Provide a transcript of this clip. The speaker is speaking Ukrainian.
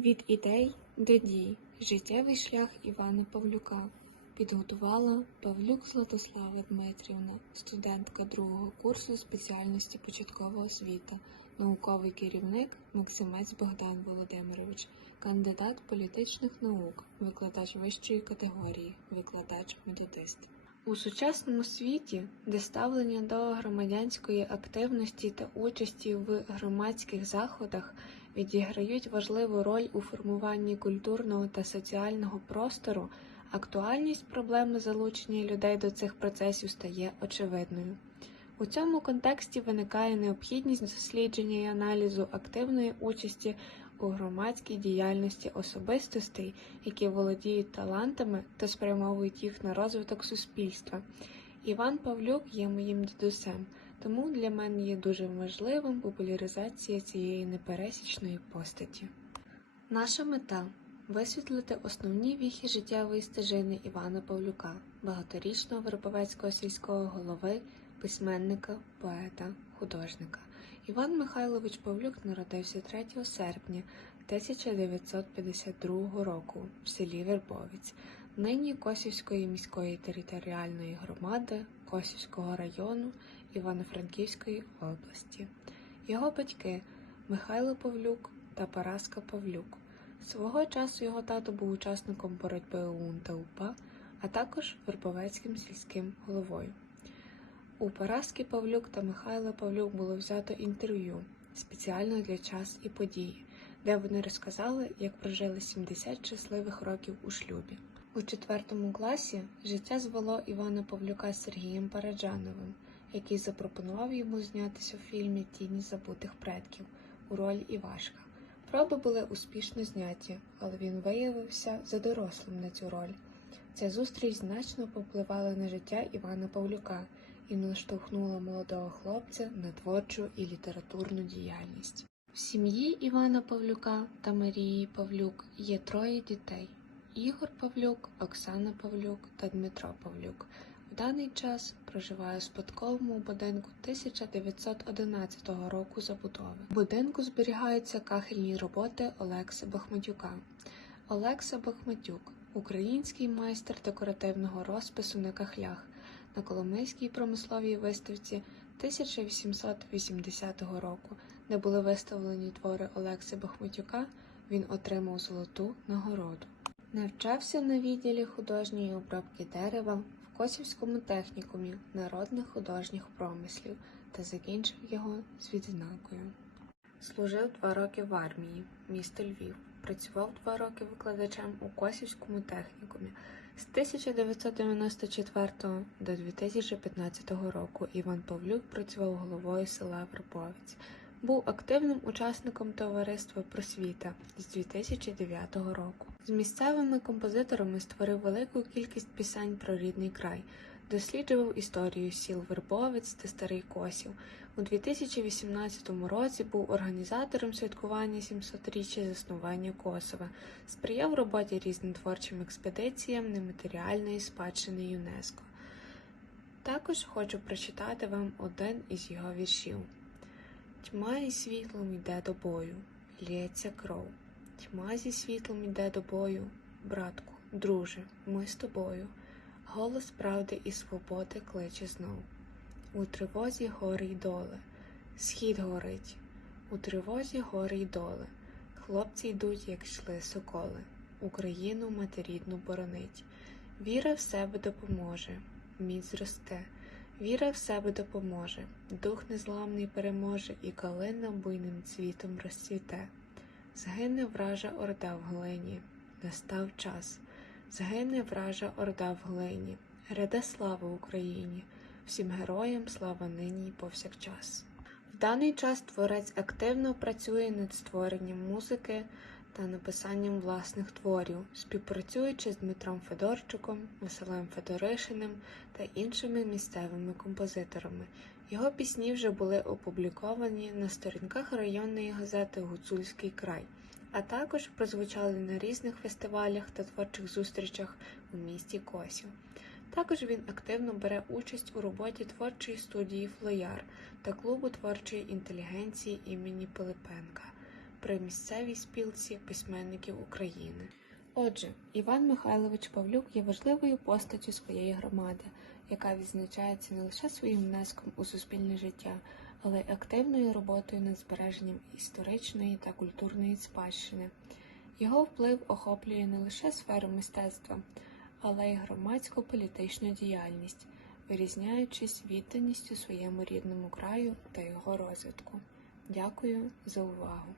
Від ідей до дій. Життєвий шлях Івана Павлюка. Підготувала Павлюк Златослава Дмитрівна, студентка другого курсу спеціальності початкова освіта, науковий керівник Максимець Богдан Володимирович, кандидат політичних наук, викладач вищої категорії, викладач методист. У сучасному світі, де ставлення до громадянської активності та участі в громадських заходах відіграють важливу роль у формуванні культурного та соціального простору, актуальність проблеми залучення людей до цих процесів стає очевидною. У цьому контексті виникає необхідність дослідження і аналізу активної участі у громадській діяльності особистостей, які володіють талантами та спрямовують їх на розвиток суспільства. Іван Павлюк є моїм дідусем, тому для мене є дуже важливим популяризація цієї непересічної постаті. Наша мета висвітлити основні віхи життєвої стежини Івана Павлюка, багаторічного вербовецького сільського голови, письменника, поета, художника. Іван Михайлович Павлюк народився 3 серпня 1952 року в селі Вербовець, нині Косівської міської територіальної громади Косівського району Івано-Франківської області. Його батьки Михайло Павлюк та Параска Павлюк. Свого часу його тато був учасником боротьби ОУН та УПА, а також Вербовецьким сільським головою. У Параски Павлюк та Михайла Павлюк було взято інтерв'ю спеціально для час і події, де вони розказали, як прожили 70 щасливих років у шлюбі. У четвертому класі життя звело Івана Павлюка з Сергієм Параджановим, який запропонував йому знятися у фільмі Тіні забутих предків у роль Івашка. Проби були успішно зняті, але він виявився задорослим на цю роль. Ця зустріч значно попливала на життя Івана Павлюка і наштовхнула молодого хлопця на творчу і літературну діяльність. В сім'ї Івана Павлюка та Марії Павлюк є троє дітей: Ігор Павлюк, Оксана Павлюк та Дмитро Павлюк. В даний час проживає у спадковому будинку 1911 року забудови. В будинку зберігаються кахельні роботи Олекси Бахматюка. Олекса Бахматюк український майстер декоративного розпису на кахлях на Коломийській промисловій виставці 1880 року, де були виставлені твори Олекси Бахматюка, він отримав золоту нагороду. Навчався на відділі художньої обробки дерева в Косівському технікумі народних художніх промислів та закінчив його з відзнакою. Служив два роки в армії, місто Львів. Працював два роки викладачем у Косівському технікумі. З 1994 до 2015 року Іван Павлюк працював головою села Вербовець. Був активним учасником товариства Просвіта з 2009 року. З місцевими композиторами створив велику кількість пісень про рідний край, досліджував історію сіл Вербовець та Старий Косів. У 2018 році був організатором святкування 700-річчя заснування Косова, сприяв роботі різним творчим експедиціям нематеріальної спадщини ЮНЕСКО. Також хочу прочитати вам один із його віршів. Тьма і світлом йде до бою, лється кров. Тьма зі світлом йде до бою, братку, друже, ми з тобою. Голос правди і свободи кличе знов. У тривозі гори й доле, схід горить, у тривозі гори й доле. Хлопці йдуть, як йшли соколи, Україну матерідну боронить. Віра в себе допоможе, міць зросте, віра в себе допоможе, дух незламний переможе, і калина буйним цвітом розцвіте. Згине вража орда в глині, настав час, згине вража орда в глині, гряде слава Україні, всім героям слава нині й повсякчас. В даний час творець активно працює над створенням музики та написанням власних творів, співпрацюючи з Дмитром Федорчуком, Василем Федоришиним та іншими місцевими композиторами. Його пісні вже були опубліковані на сторінках районної газети Гуцульський край, а також прозвучали на різних фестивалях та творчих зустрічах у місті Косів. Також він активно бере участь у роботі творчої студії Флояр та клубу творчої інтелігенції імені Пилипенка. При місцевій спілці письменників України. Отже, Іван Михайлович Павлюк є важливою постаттю своєї громади, яка відзначається не лише своїм внеском у суспільне життя, але й активною роботою над збереженням історичної та культурної спадщини. Його вплив охоплює не лише сферу мистецтва, але й громадську політичну діяльність, вирізняючись відданістю своєму рідному краю та його розвитку. Дякую за увагу!